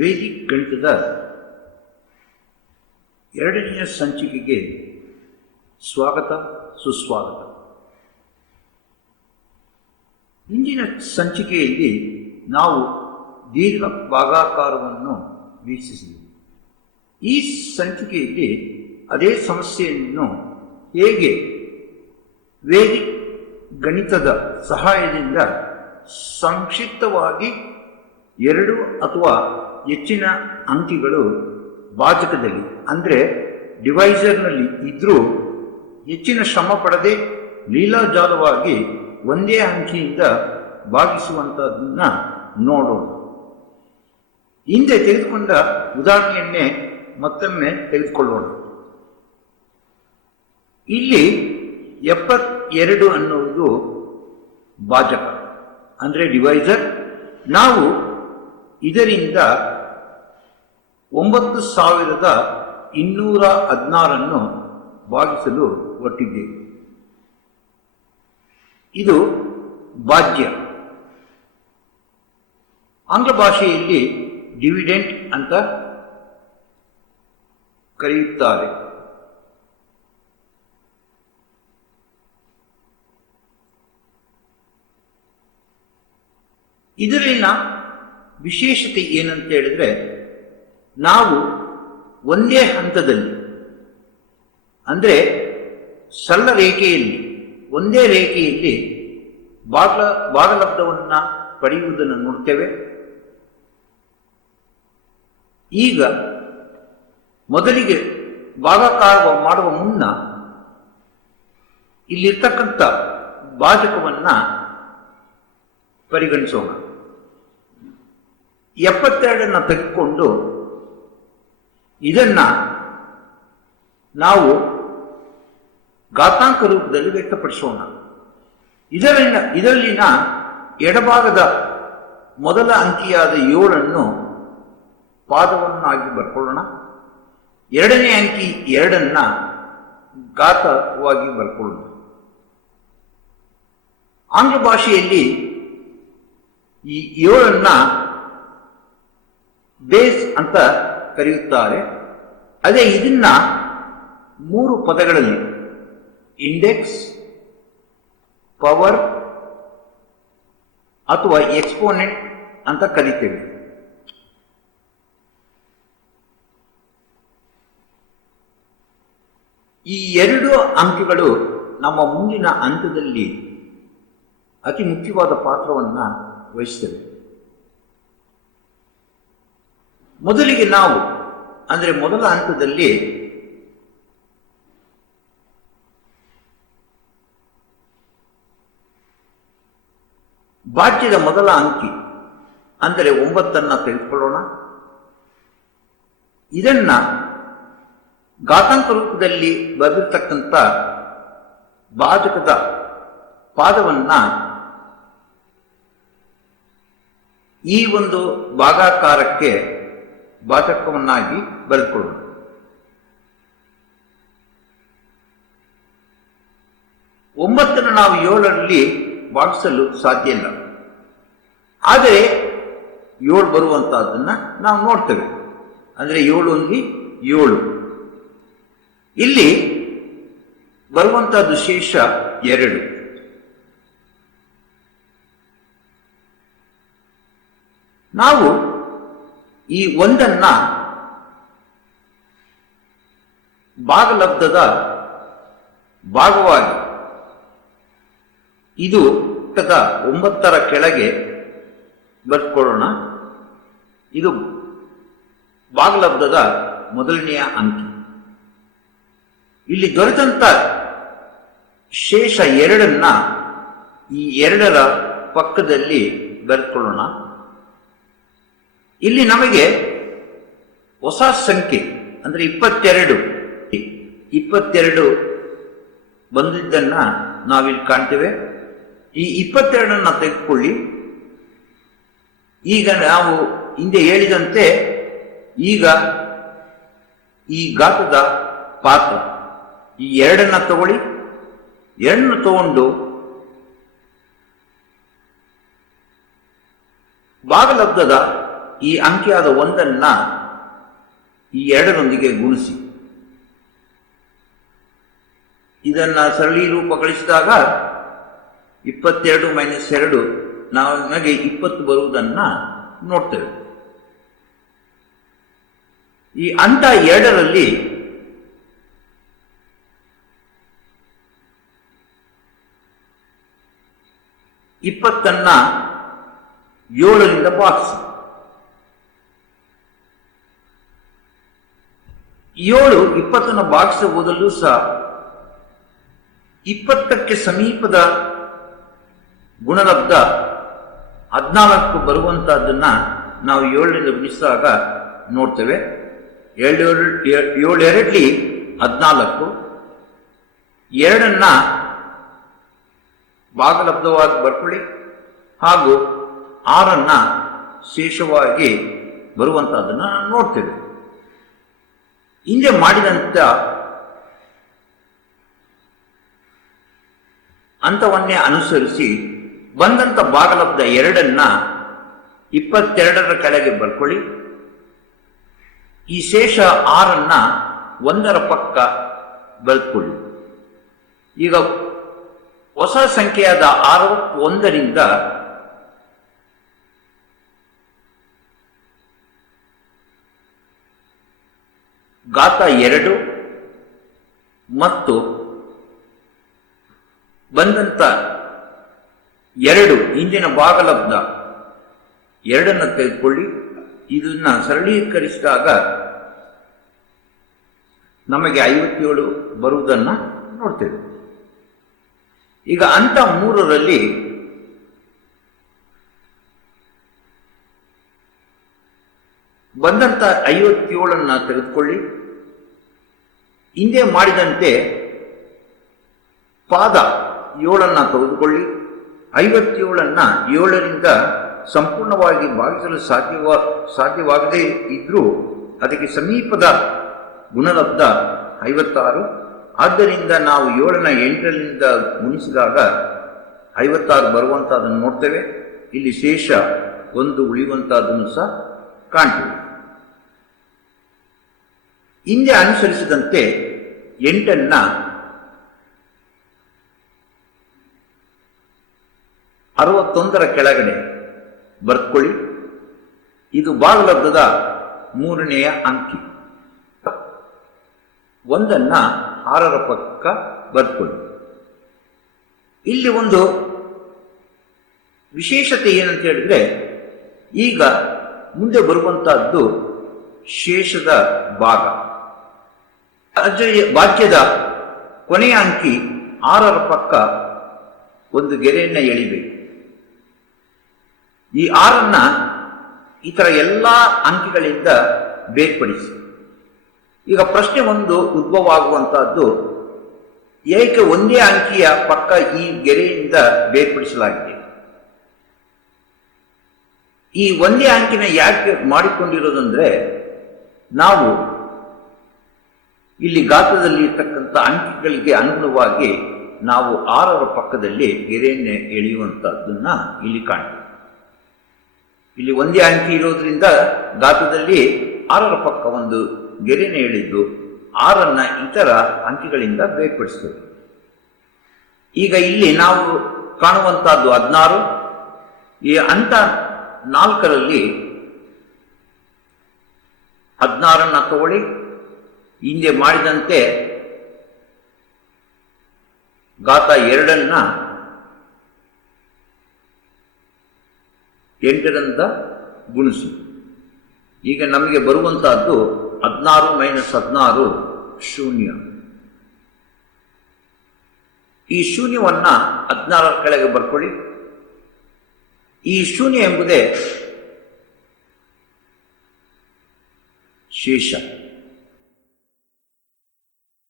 Vedic ಗಣಿತದ ಎರಡನೆಯ ಸಂಚಿಕೆಗೆ ಸ್ವಾಗತ ಸುಸ್ವಾಗತ. ಇಂದಿನ ಸಂಚಿಕೆಯಲ್ಲಿ ನಾವು ದೀರ್ಘ ಭಾಗಾಕಾರವನ್ನು ವೀಕ್ಷಿಸಿದೆವು. ಈ ಸಂಚಿಕೆಯಲ್ಲಿ ಅದೇ ಸಮಸ್ಯೆಯನ್ನು ಹೇಗೆ ವೇದಿಕ್ ಗಣಿತದ ಸಹಾಯದಿಂದ ಸಂಕ್ಷಿಪ್ತವಾಗಿ 2 ಅಥವಾ ಹೆಚ್ಚಿನ ಅಂಕಿಗಳು ಭಾಜಕದಲ್ಲಿ ಅಂದರೆ ಡಿವೈಸರ್ನಲ್ಲಿ ಇದ್ದರೂ ಹೆಚ್ಚಿನ ಶ್ರಮ ಪಡದೆ ಲೀಲಾಜಾಲವಾಗಿ ಒಂದೇ ಅಂಕಿಯಿಂದ ಭಾಗಿಸುವಂಥದ್ದನ್ನು ನೋಡೋಣ. ಹಿಂದೆ ತೆಗೆದುಕೊಂಡ ಉದಾಹರಣೆಯನ್ನೇ ಮತ್ತೊಮ್ಮೆ ತೆಗೆದುಕೊಳ್ಳೋಣ. ಇಲ್ಲಿ 72 ಅನ್ನುವುದು ಭಾಜಕ ಅಂದರೆ ಡಿವೈಸರ್. ನಾವು ಇದರಿಂದ 9216 ಭಾಗಿಸಲು ಹೊರಟಿದ್ದೇವೆ. ಇದು ಭಾಜ್ಯ. ಆಂಗ್ಲ ಭಾಷೆಯಲ್ಲಿ ಡಿವಿಡೆಂಟ್ ಅಂತ ಕರೆಯುತ್ತಾರೆ. ಇದರಲ್ಲಿನ ವಿಶೇಷತೆ ಏನಂತ ಹೇಳಿದ್ರೆ, ನಾವು ಒಂದೇ ಹಂತದಲ್ಲಿ ಅಂದರೆ ಸರಳ ರೇಖೆಯಲ್ಲಿ ಒಂದೇ ರೇಖೆಯಲ್ಲಿ ಭಾಗಲಬ್ಧವನ್ನು ಪಡೆಯುವುದನ್ನು ನೋಡ್ತೇವೆ. ಈಗ ಮೊದಲಿಗೆ ಭಾಗಾಕಾರ ಮಾಡುವ ಮುನ್ನ ಇಲ್ಲಿರ್ತಕ್ಕಂಥ ಭಾಜಕವನ್ನು ಪರಿಗಣಿಸೋಣ. 72 ತೆಗೆದುಕೊಂಡು ಇದನ್ನ ನಾವು ಘಾತಾಂಕ ರೂಪದಲ್ಲಿ ವ್ಯಕ್ತಪಡಿಸೋಣ. ಇದರಲ್ಲಿನ ಎಡಭಾಗದ ಮೊದಲ ಅಂಕಿಯಾದ 7 ಪಾದವನ್ನಾಗಿ ಬರ್ಕೊಳ್ಳೋಣ. ಎರಡನೇ ಅಂಕಿ 2 ಘಾತವಾಗಿ ಬರ್ಕೊಳ್ಳೋಣ. ಆಂಗ್ಲ ಭಾಷೆಯಲ್ಲಿ ಈ 7 ಬೇಸ್ ಅಂತ ಕರೆಯುತ್ತಾರೆ. ಅದೇ ಇದನ್ನ 3 ಪದಗಳಲ್ಲಿ ಇಂಡೆಕ್ಸ್, ಪವರ್ ಅಥವಾ ಎಕ್ಸ್ಪೋನೆಂಟ್ ಅಂತ ಕರೀತೇವೆ. ಈ 2 ಅಂಕಿಗಳು ನಮ್ಮ ಮುಂದಿನ ಹಂತದಲ್ಲಿ ಅತಿ ಮುಖ್ಯವಾದ ಪಾತ್ರವನ್ನು ವಹಿಸ್ತವೆ. ಮೊದಲಿಗೆ ನಾವು ಅಂದರೆ ಮೊದಲ ಹಂತದಲ್ಲಿ ಭಾಜ್ಯದ ಮೊದಲ ಅಂಕಿ ಅಂದರೆ 9 ತೆಗೆದುಕೊಳ್ಳೋಣ. ಇದನ್ನ ಘಾತಾಂಕ ರೂಪದಲ್ಲಿ ಬರೆದಿರ್ತಕ್ಕಂಥ ಭಾಜಕದ ಪಾದವನ್ನ ಈ ಒಂದು ಭಾಗಾಕಾರಕ್ಕೆ ಭಾಜಕವನ್ನಾಗಿ ಬರೆದುಕೊಳ್ಳೋಣ. ಒಂಬತ್ತನ್ನು ನಾವು 7ರಲ್ಲಿ ಭಾಗಿಸಲು ಸಾಧ್ಯ ಇಲ್ಲ. ಆದರೆ 7 ಬರುವಂತಹದ್ದನ್ನ ನಾವು ನೋಡ್ತೇವೆ. ಅಂದರೆ 7 1 7. ಇಲ್ಲಿ ಬರುವಂತಹದ್ದು ಶೇಷ 2. ನಾವು ಈ 1 ಭಾಗಲಬ್ಧದ ಭಾಗವಾಗಿ ಇದು 9 ಕೆಳಗೆ ಬರ್ಕೊಳ್ಳೋಣ. ಇದು ಭಾಗಲಬ್ಧದ ಮೊದಲನೆಯ ಅಂಕಿ. ಇಲ್ಲಿ ದೊರೆತಂತ ಶೇಷ 2 ಈ 2ರ ಪಕ್ಕದಲ್ಲಿ ಬರೆದುಕೊಳ್ಳೋಣ. ಇಲ್ಲಿ ನಮಗೆ ಹೊಸ ಸಂಖ್ಯೆ ಅಂದರೆ 22 ಬಂದಿದ್ದನ್ನ ನಾವಿಲ್ಲಿ ಕಾಣ್ತೇವೆ. ಈ 22 ತೆಗೆದುಕೊಳ್ಳಿ. ಈಗ ನಾವು ಹಿಂದೆ ಹೇಳಿದಂತೆ ಈಗ ಈ ಘಾತದ ಪಾತ್ರ ಈ 2 ತಗೊಳ್ಳಿ. 2 ತಗೊಂಡು ಭಾಗಲಬ್ಧದ ಈ ಅಂಕಿಯಾದ ಒಂದನ್ನ ಈ ಎರಡರೊಂದಿಗೆ ಗುಣಿಸಿ. ಇದನ್ನ ಸರಳಿ ರೂಪಗೊಳಿಸಿದಾಗ 22 - 2 ನಮಗೆ 20 ಬರುವುದನ್ನ ನೋಡ್ತೇವೆ. ಈ ಹಂತ 2ರಲ್ಲಿ ಇಪ್ಪತ್ತನ್ನ 7ರಿಂದ ಭಾಗಿಸಿ. 7 20ನ್ನು ಭಾಗಿಸುವುದಲ್ಲೂ ಸಹ 20ಕ್ಕೆ ಸಮೀಪದ ಗುಣಲಬ್ಧ 14 ಬರುವಂತಹದ್ದನ್ನ ನಾವು 7ರಿಂದ ಗುಣಿಸಿದಾಗ ನೋಡ್ತೇವೆ. 7 2 14, 2ನ್ನ ಭಾಗಲಬ್ಧವಾಗಿ ಬರ್ಕೊಳ್ಳಿ, ಹಾಗೂ 6ನ್ನ ಶೇಷವಾಗಿ ಬರುವಂತಹದ್ದನ್ನ ನೋಡ್ತೇವೆ. ಹಿಂದೆ ಮಾಡಿದಂಥ ಹಂತವನ್ನೇ ಅನುಸರಿಸಿ ಬಂದಂತ ಭಾಗಲಬ್ಧ 2ನ್ನ 22ರ ಕೆಳಗೆ ಬರ್ಕೊಳ್ಳಿ. ಈ ಶೇಷ 6ನ್ನ 1ರ ಪಕ್ಕ ಬರೆದುಕೊಳ್ಳಿ. ಈಗ ಹೊಸ ಸಂಖ್ಯೆಯಾದ 61ರಿಂದ ಘಾತ 2 ಮತ್ತು ಬಂದಂತ 2 ಹಿಂದಿನ ಭಾಗಲಬ್ಧ 2ನ್ನು ತೆಗೆದುಕೊಳ್ಳಿ. ಇದನ್ನ ಸರಳೀಕರಿಸಿದಾಗ ನಮಗೆ 57 ಬರುವುದನ್ನ ನೋಡ್ತೇವೆ. ಈಗ ಹಂತ 3ರಲ್ಲಿ ಬಂದಂತ 57ನ್ನ ತೆಗೆದುಕೊಳ್ಳಿ. ಹಿಂದೆ ಮಾಡಿದಂತೆ ಪಾದ 7ನ್ನ ತೆಗೆದುಕೊಳ್ಳಿ. 57ನ್ನ 7ರಿಂದ ಸಂಪೂರ್ಣವಾಗಿ ಭಾಗಿಸಲು ಸಾಧ್ಯವಾಗದೇ ಇದ್ರೂ ಅದಕ್ಕೆ ಸಮೀಪದ ಗುಣಲಬ್ಧ 56. ಆದ್ದರಿಂದ ನಾವು 7ನ್ನ 8ರಿಂದ ಗುಣಿಸಿದಾಗ 56 ಬರುವಂತಹದನ್ನು ನೋಡ್ತೇವೆ. ಇಲ್ಲಿ ಶೇಷ 1 ಉಳಿಯುವಂತಹದನ್ನು ಸಹ ಕಾಣ್ತೇವೆ. ಹಿಂದೆ ಅನುಸರಿಸಿದಂತೆ 8ನ್ನ 61ರ ಕೆಳಗಡೆ ಬರ್ಕೊಳ್ಳಿ. ಇದು ಭಾಗಲಬ್ಧದ 3ನೆಯ ಅಂಕಿ. 1ನ್ನ 6ರ ಪಕ್ಕ ಬರ್ಕೊಳ್ಳಿ. ಇಲ್ಲಿ ಒಂದು ವಿಶೇಷತೆ ಏನಂತ ಹೇಳಿದ್ರೆ, ಈಗ ಮುಂದೆ ಬರುವಂತಹದ್ದು ಶೇಷದ ಭಾಗ. ಭಾಗ್ಯದ ಕೊನೆಯ ಅಂಕಿ 6ರ ಪಕ್ಕ ಒಂದು ಗೆರೆಯನ್ನ ಎಳಿಬೇಕು. ಈ 6ನ್ನ ಇತರ ಎಲ್ಲ ಅಂಕಿಗಳಿಂದ ಬೇರ್ಪಡಿಸಿ. ಈಗ ಪ್ರಶ್ನೆ ಒಂದು ಉದ್ಭವವಾಗುವಂತಹದ್ದು, ಏಕೆ ಒಂದೇ ಅಂಕಿಯ ಪಕ್ಕ ಈ ಗೆರೆಯಿಂದ ಬೇರ್ಪಡಿಸಲಾಗಿದೆ? ಈ ಒಂದೇ ಅಂಕಿನ ಯಾಕೆ ಮಾಡಿಕೊಂಡಿರೋದಂದ್ರೆ, ನಾವು ಇಲ್ಲಿ ಗಾತ್ರದಲ್ಲಿ ಇರ್ತಕ್ಕಂಥ ಅಂಕಿಗಳಿಗೆ ಅನುಗುಣವಾಗಿ ನಾವು 6ರ ಪಕ್ಕದಲ್ಲಿ ಗೆರೆಯನ್ನೇ ಎಳೆಯುವಂತಹದ್ದನ್ನ ಇಲ್ಲಿ ಕಾಣ್ತೀವಿ. ಇಲ್ಲಿ ಒಂದೇ ಅಂಕಿ ಇರೋದ್ರಿಂದ ಗಾತ್ರದಲ್ಲಿ 6ರ ಪಕ್ಕ ಒಂದು ಗೆರೆಯನ್ನು ಎಳೆದು 6ನ್ನ ಇತರ ಅಂಕಿಗಳಿಂದ ಬೇರ್ಪಡಿಸ್ತೇವೆ. ಈಗ ಇಲ್ಲಿ ನಾವು ಕಾಣುವಂತಹದ್ದು 16. ಈ ಹಂತ 4ರಲ್ಲಿ 16ನ್ನ ತಗೊಳ್ಳಿ. ಹಿಂದೆ ಮಾಡಿದಂತೆ ಘಾತ 2ನ್ನ 8ರಿಂದ ಗುಣಿಸಿ. ಈಗ ನಮಗೆ ಬರುವಂತಹದ್ದು 16 - 16 ಶೂನ್ಯ. ಈ ಶೂನ್ಯವನ್ನ 16ರ ಕೆಳಗೆ ಬರ್ಕೊಳ್ಳಿ. ಈ ಶೂನ್ಯ ಎಂಬುದೇ ಶೇಷ.